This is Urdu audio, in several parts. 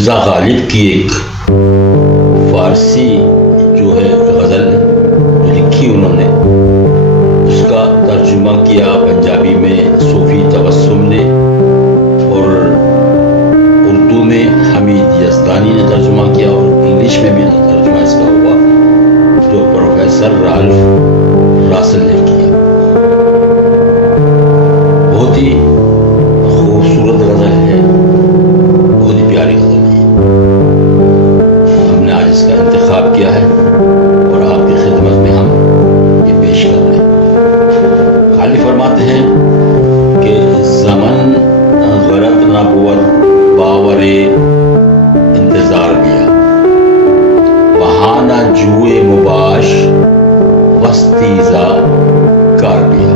مرزا غالب کی ایک فارسی جو ہے غزل جو لکھی انہوں نے، اس کا ترجمہ کیا پنجابی میں صوفی تبسم نے، اور اردو میں حمید یزدانی نے ترجمہ کیا، اور انگلش میں بھی ترجمہ اس کا ہوا جو پروفیسر رالف راسل نے کیا۔ بہت ہی خوبصورت غزل ہے، بہت ہی پیاری غزل ہے۔ ہم نے آج اس کا انتخاب کیا ہے اور آپ کی خدمت میں ہم یہ پیش کر رہے ہیں۔ غالب فرماتے ہیں کہ زمن غرت نہ بود باور انتظار بیا، بہانہ جوئے مباش وستیزا کار بیا۔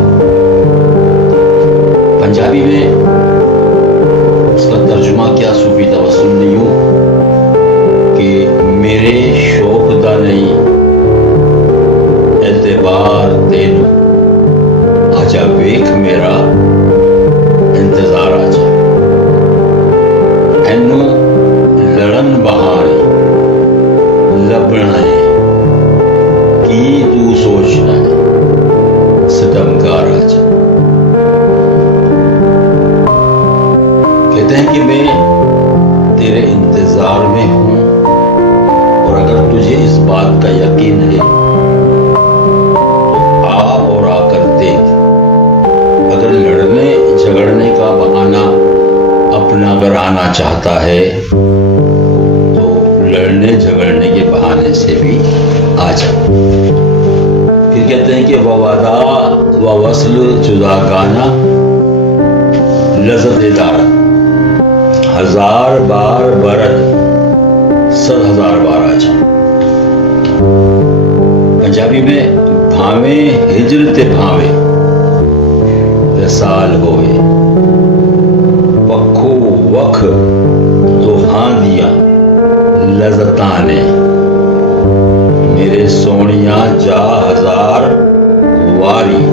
پنجابی میں اس کا ترجمہ کیا صوفی تبسم نے یوں کہ میرے شوق دا نہیں اعتبار تینو، آجا ویکھ میرا انتظار آجا، اینو لڑن بہانے لبنا ہے کی تو سوچنا ہے ستمکار آجا۔ کہتے ہیں کہ میں تیرے انتظار میں ہوں، اور اگر تجھے اس بات کا یقین ہے تو آ اور آ کر دیکھ۔ اگر لڑنے جھگڑنے کا بہانہ اپنا اگر آنا چاہتا ہے تو لڑنے جھگڑنے کے بہانے سے بھی آ جا۔ پھر کہتے ہیں کہ وودا و وصل جدا گانا لذت دارت، ہزار بار برد صد ہزار بار آ جا۔ پنجابی میں بھاویں ہجرت بھاویں وصال ہوئے، پکھو وکھ دوہاں دیاں لذتاں نے، میرے سونیاں جا ہزار واری،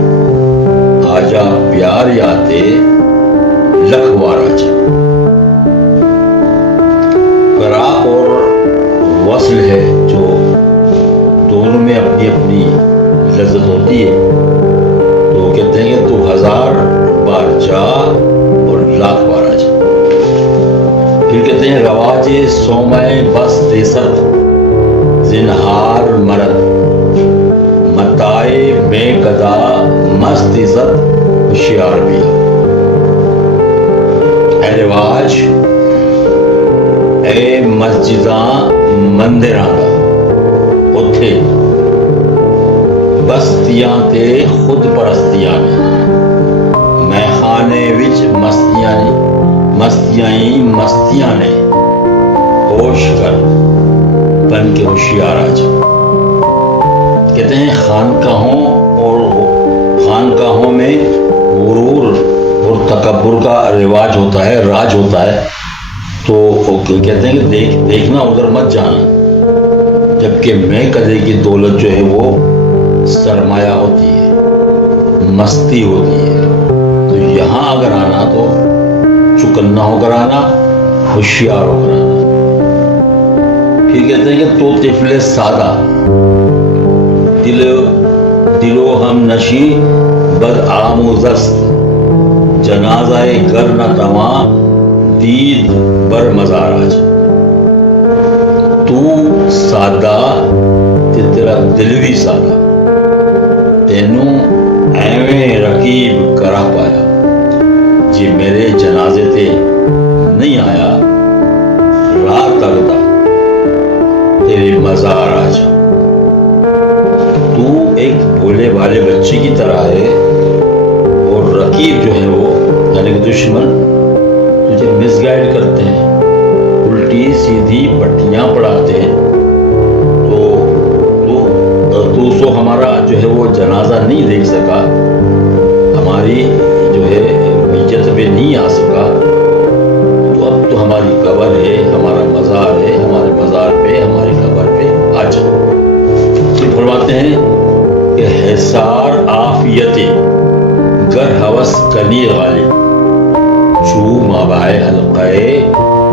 آجا پیار یاتے لکھ وار آجا۔ فراق اور وصل ہے جو دونوں میں اپنی اپنی لذت ہوتی ہے، تو کہتے ہیں کہ تو ہزار بار جا اور لاکھ بار آ جا۔ پھر کہتے ہیں رواج سومائے بس دیست زنہار مرد، متائے میں قدا مست عزت ہوشیار بیا۔ اے رواج اے مسجداں مندراں دا، اتھے بستیاں تے خود پرستیاں نے، میں خانے وچ مستیاں نے، ہوش کر بن کے ہوشیار آ جا۔ کہتے ہیں خانقاہوں میں غرور اور تکبر کا رواج ہوتا ہے، راج ہوتا ہے، تو کہتے ہیں کہ دیکھنا ادھر مت جانا، جبکہ میں قدے کی دولت جو ہے وہ سرمایہ ہوتی ہے، مستی ہوتی ہے، تو یہاں اگر آنا تو چکنا ہو کر آنا، ہوشیار ہو کر آنا۔ پھر کہتے ہیں کہ تو طفل سادہ دلو ہم نشی بد آموزست، جنازہ گر نہ تواں دید بر مزار آج۔ تو سادہ تے تیرا دل بھی سادہ، تینوں ایویں رقیب کرا پایا، جی میرے جنازے تے نہیں آیا، راہ تکدا تیرے مزار آ جا۔ تو ایک بھولے والے بچے کی طرح ہے، اور رقیب جو ہے وہ یعنی کہ دشمن تجھے مس گائیڈ کرتے ہیں، الٹی سیدھی پٹیاں پڑھاتے ہیں، تو سو ہمارا جو ہے وہ جنازہ نہیں دیکھ سکا، ہماری جو ہے میت پہ نہیں آ سکا، تو اب تو ہماری قبر ہے، ہمارا مزار ہے، ہمارے مزار پہ ہماری قبر پہ آ جا۔ پھر فرماتے ہیں کہ حصار عافیت گر ہوس کنی غالب، چو مابائے حلقے